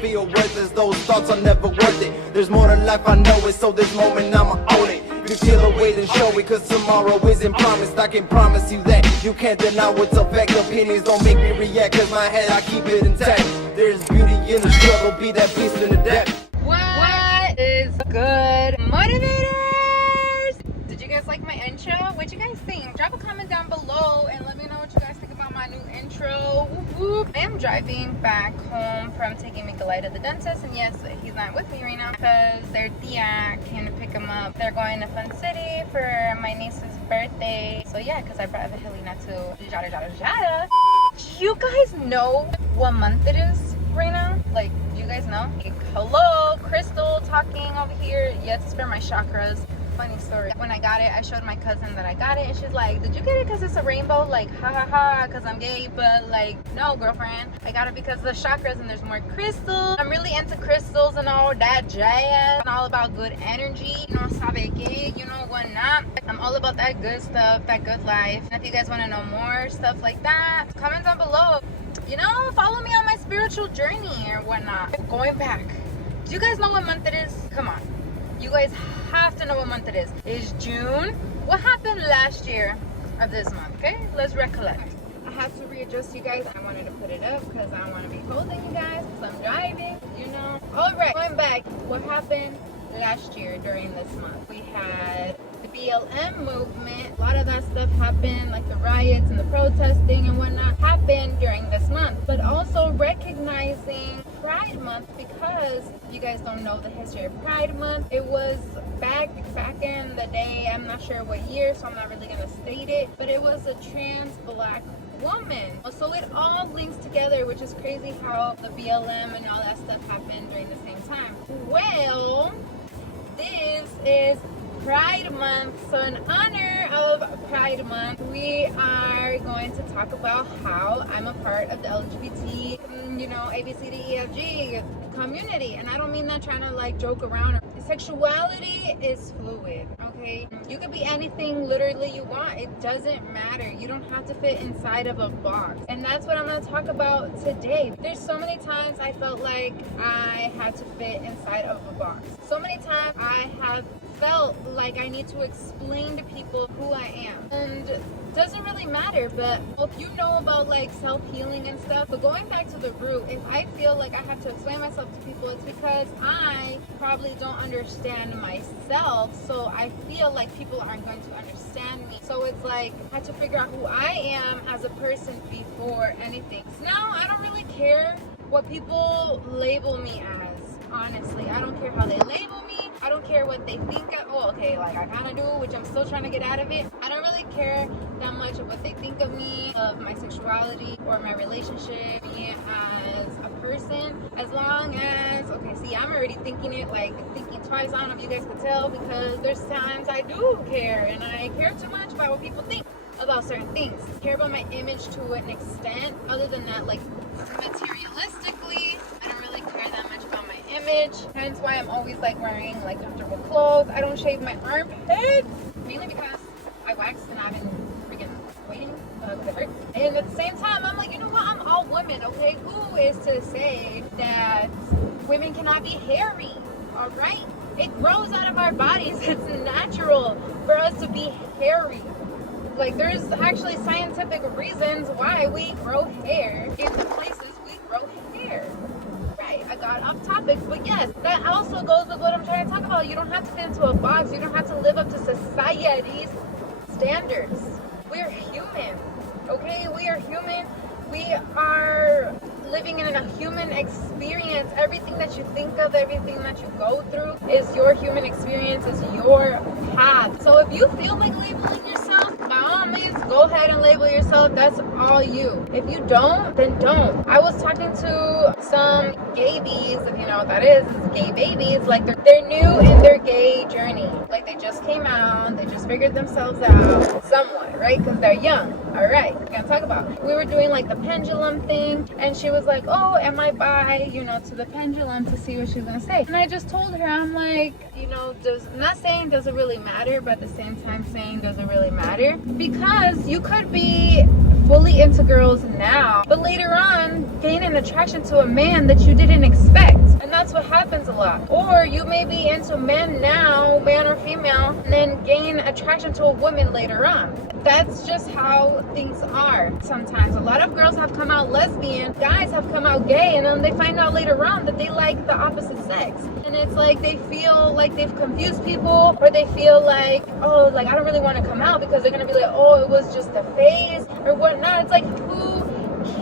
feel worthless. Those thoughts are never worth it. There's more to life, I know it, so this moment I'ma own it. If you feel the way, then show it, cause tomorrow isn't promised. I can promise you that you can't deny what's a fact. Opinions don't make me react, cause my head, I keep it intact. There's beauty in the struggle, be that beast in the depth. What is good, motivators? Did you guys like my intro? What'd you guys think? Drop a comment down below and let me know what you guys think about my new intro. Whoop. I am driving back home from taking Mikolai to the dentist, and yes, he's not with me right now because their tia came to pick him up. They're going to Fun City for my niece's birthday. So yeah, because I brought the Helena to jada jada jada. Do you guys know what month it is right now? Like, do you guys know? Like, hello, Crystal talking over here. Yes, it's for my chakras. Funny story. When I got it, I showed my cousin that I got it, and she's like, did you get it because it's a rainbow? Like, ha ha ha, because I'm gay. But like, no, girlfriend, I got it because of the chakras and there's more crystals. I'm really into crystals and all that jazz. I'm all about good energy, you know, sabe que, you know, whatnot. I'm all about that good stuff, that good life. And if you guys want to know more stuff like that, comment down below. You know, follow me on my spiritual journey or whatnot. Going back, do you guys know what month it is? Come on, you guys have to know what month it is. It's June. What happened last year of this month? Okay, let's recollect. I have to readjust you guys. I wanted to put it up because I want to be holding you guys because I'm driving, you know. All right, going back, what happened last year during this month? We had the BLM movement. A lot of that stuff happened, like the riots and the protesting and whatnot happened during this month. But also recognizing Pride Month, because you guys don't know the history of Pride Month. It was back in the day, I'm not sure what year, so I'm not really gonna state it, but it was a trans black woman. So it all links together, which is crazy how the BLM and all that stuff happened during the same time. Well, this is Pride Month, so in honor of Pride Month, we are going to talk about how I'm a part of the LGBT, you know, ABCDEFG community. And I don't mean that trying to like joke around. Sexuality is fluid, okay? You could be anything literally you want. It doesn't matter. You don't have to fit inside of a box. And that's what I'm going to talk about today. There's so many times I felt like I had to fit inside of a box. So many times I have felt like I need to explain to people who I am. And it doesn't really matter, but if you know about like self-healing and stuff, but going back to the root, if I feel like I have to explain myself to people, it's because I probably don't understand myself, so I feel like people aren't going to understand me. So it's like I had to figure out who I am as a person before anything. So now I don't really care what people label me as. Honestly, I don't care how they label me. I don't care what they think of. Oh, okay, like I kind of do, which I'm still trying to get out of it. I don't really care that much of what they think of me, of my sexuality, or my relationship, me as a person. As long as, okay, see, I'm already thinking it, like thinking twice. I don't know if you guys could tell, because there's times I do care, and I care too much about what people think about certain things. I care about my image to an extent. Other than that, like materialistically, I don't really care that much about my image. Hence why I'm always like wearing like comfortable clothes. I don't shave my armpits, mainly because I wax and I've been freaking waiting because it hurts. And at the same time, I'm like, you know what? I'm all women, okay? Who is to say that women cannot be hairy? All right? It grows out of our bodies. It's natural for us to be hairy. Like, there's actually scientific reasons why we grow hair in the places we grow hair. Right, I got off topic, but yes, that also goes with what I'm trying to talk about. You don't have to fit into a box. You don't have to live up to society's standards. We're human, okay? We are human. We are living in a human experience. Everything that you think of, everything that you go through is your human experience, is your path. So if you feel like labeling yourself, by all means, go ahead and label yourself. That's all you. If you don't, then don't. I was talking to some gay bees, if you know what that is. It's gay babies. Like they're new in their gay journey. Like they just came out, they just figured themselves out somewhat, right? Because they're young. All right, we're gonna talk about it. We were doing like the pendulum thing, and she was like, oh, am I bi, you know, to the pendulum to see what she's gonna say. And I just told her, I'm like, you know, not saying does it really matter, but at the same time saying does it really matter, because you could be fully into girls now, but later on gain an attraction to a man that you didn't expect. And that's what happens a lot. Or you may be into men now, man or female, and then gain attraction to a woman later on. That's just how things are sometimes. A lot of girls have come out lesbian, guys have come out gay, and then they find out later on that they like the opposite sex. And it's like they feel like they've confused people, or they feel like, oh, like I don't really want to come out because they're going to be like, oh, it was just a phase or whatnot. It's like, who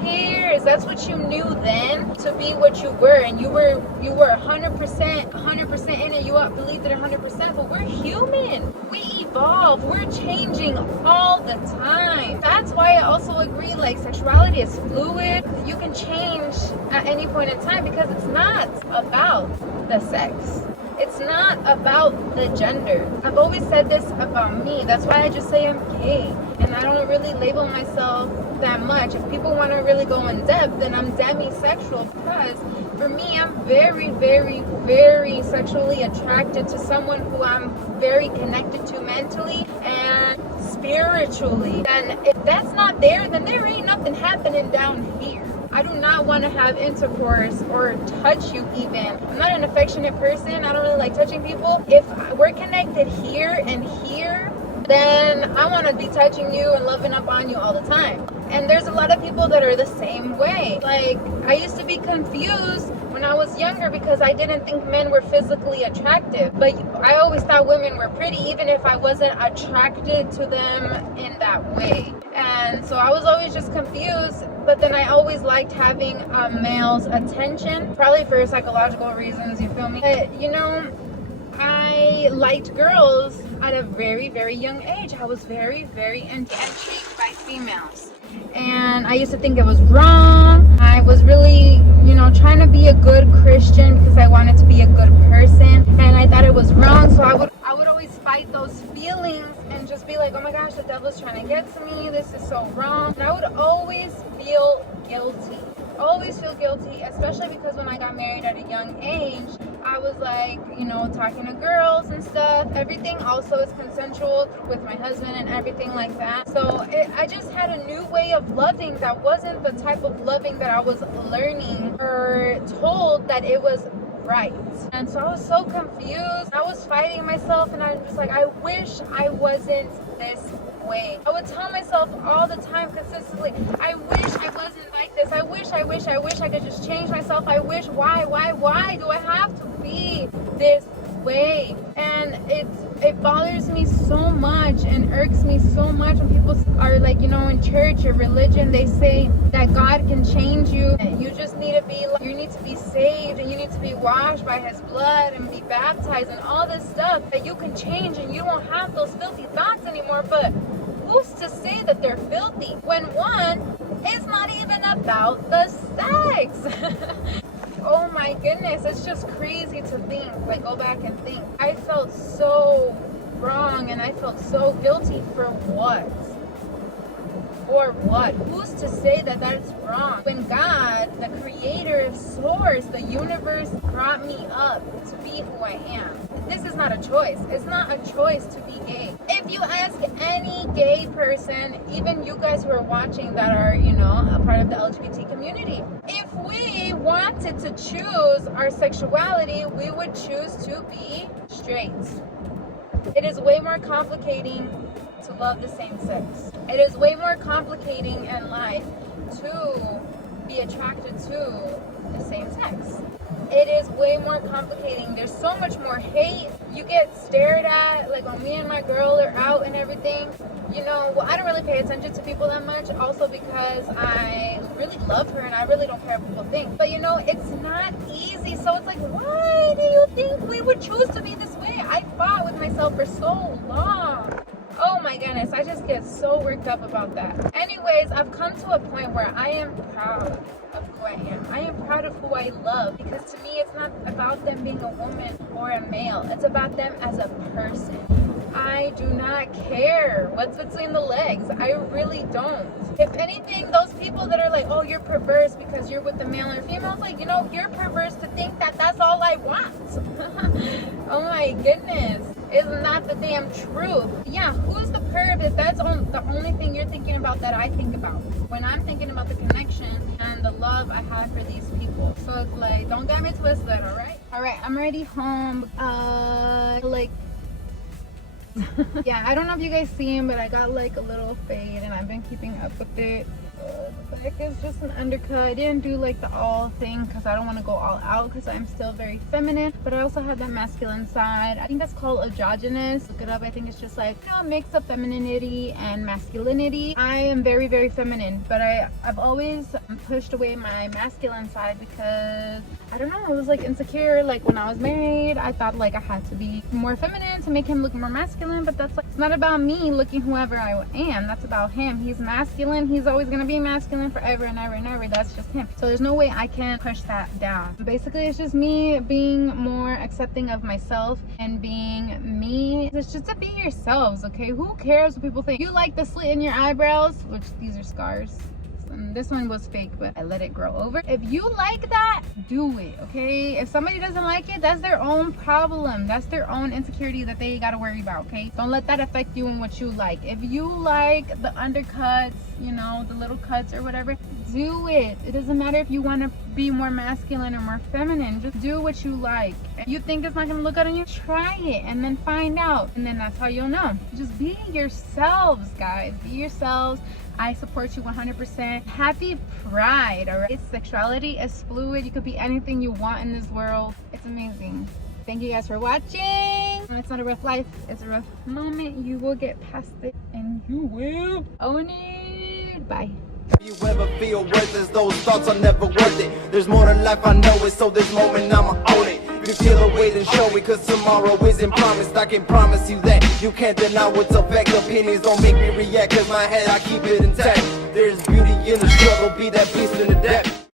cares? That's what you knew then to be what you were, and you were 100% in it. You believed it 100%, but we're human. We evolve. We're changing all the time. That's why I also agree, like, sexuality is fluid. You can change at any point in time because it's not about the sex. It's not about the gender. I've always said this about me. That's why I just say I'm gay. And I don't really label myself that much. If people want to really go in depth, then I'm demisexual, because for me, I'm very, very, very sexually attracted to someone who I'm very connected to mentally and spiritually. And if that's not there, then there ain't nothing happening down here. I do not want to have intercourse or touch you even. I'm not an affectionate person. I don't really like touching people. If we're connected here and here, then I want to be touching you and loving up on you all the time. And there's a lot of people that are the same way. Like, I used to be confused when I was younger because I didn't think men were physically attractive. But I always thought women were pretty, even if I wasn't attracted to them in that way. And so I was always just confused. But then I always liked having a male's attention, probably for psychological reasons, you feel me? But, you know, I liked girls at a very, very young age. I was very, very intrigued by females. And I used to think it was wrong. I was really, you know, trying to be a good Christian because I wanted to be a good person. And I thought it was wrong. So I would always fight those feelings and just be like, oh my gosh, the devil's trying to get to me. This is so wrong. And I would always feel guilty. Always feel guilty, especially because when I got married at a young age, I was like, you know, talking to girls and stuff. Everything also is consensual with my husband and everything like that. So I just had a new way of loving that wasn't the type of loving that I was learning or told that it was right. And so I was so confused. I was fighting myself, and I was just like, I wish I wasn't this way. I would tell myself all the time consistently, I wish I wasn't like this. I wish I could just change myself. I wish, why do I have to be this way? And it bothers me so much and irks me so much when people are like, you know, in church or religion, they say that God can change you. You just need to be, you need to be saved, and you need to be washed by his blood and be baptized and all this stuff, that you can change and you don't have those filthy thoughts anymore. But who's to say that they're filthy when one is not even about the sex? Oh my goodness, it's just crazy to think, like, go back and think. I felt so wrong and I felt so guilty for what? For what? Who's to say that that's wrong? When God, the creator, source, the universe brought me up to be who I am. This is not a choice. It's not a choice to be gay. If you ask any gay person, even you guys who are watching that are, you know, a part of the LGBT community, if we wanted to choose our sexuality, we would choose to be straight. It is way more complicating to love the same sex. It is way more complicating in life to be attracted to the same sex. It is way more complicating. There's so much more hate. You get stared at, like when me and my girl are out and everything. You know, well, I don't really pay attention to people that much, also because I really love her and I really don't care what people think. But you know, it's not easy. So it's like, why do you think we would choose to be this way? I fought with myself for so long. Oh my goodness, I just get so worked up about that. Anyways, I've come to a point where I am proud of who I am. I am proud of who I love, because to me it's not about them being a woman or a male. It's about them as a person. I do not care what's between the legs. I really don't. If anything, those people that are like, oh, you're perverse because you're with the male or female, it's like, you know, you're perverse to think that that's all I want. Oh my goodness. is not the damn truth. Yeah, who's the perv if that's the only thing you're thinking about that I think about? When I'm thinking about the connection and the love I have for these people. So it's like, don't get me twisted, alright? Alright, I'm already home. Like, yeah, I don't know if you guys see him, but I got like a little fade and I've been keeping up with it. The back is just an undercut. I didn't do like the all thing because I don't want to go all out because I'm still very feminine, but I also have that masculine side. I think that's called androgynous. Look it up. I think it's just like, you know, a mix of femininity and masculinity. I am very, very feminine, but I've always pushed away my masculine side because I don't know, I was like insecure. Like when I was married, I thought like I had to be more feminine to make him look more masculine, but that's like, it's not about me looking whoever I am. That's about him. He's masculine. He's always gonna be masculine forever and ever and ever. That's just him. So there's no way I can push that down. Basically, it's just me being more accepting of myself and being me. It's just to be yourselves, okay? Who cares what people think? You like the slit in your eyebrows, which these are scars. This one was fake, but I let it grow over. If you like that, do it, okay? If somebody doesn't like it, that's their own problem. That's their own insecurity that they gotta worry about, okay? Don't let that affect you and what you like. If you like the undercuts, you know, the little cuts or whatever, do it. It doesn't matter if you want to be more masculine or more feminine. Just do what you like. If you think it's not gonna look good on you, try it and then find out, and then that's how you'll know. Just be yourselves, guys. Be yourselves. I support you 100%. Happy Pride, all right? Sexuality is fluid. You could be anything you want in this world. It's amazing. Thank you guys for watching. It's not a rough life. It's a rough moment. You will get past it and you will own it. Bye. You ever feel worthless? Those thoughts are never worth it. There's more to life, I know it, so this moment I'ma own it. If you feel the way, then show it, cause tomorrow isn't promised. I can promise you that you can't deny what's a fact. Opinions don't make me react, cause my head, I keep it intact. There's beauty in the struggle, be that beast in the depth.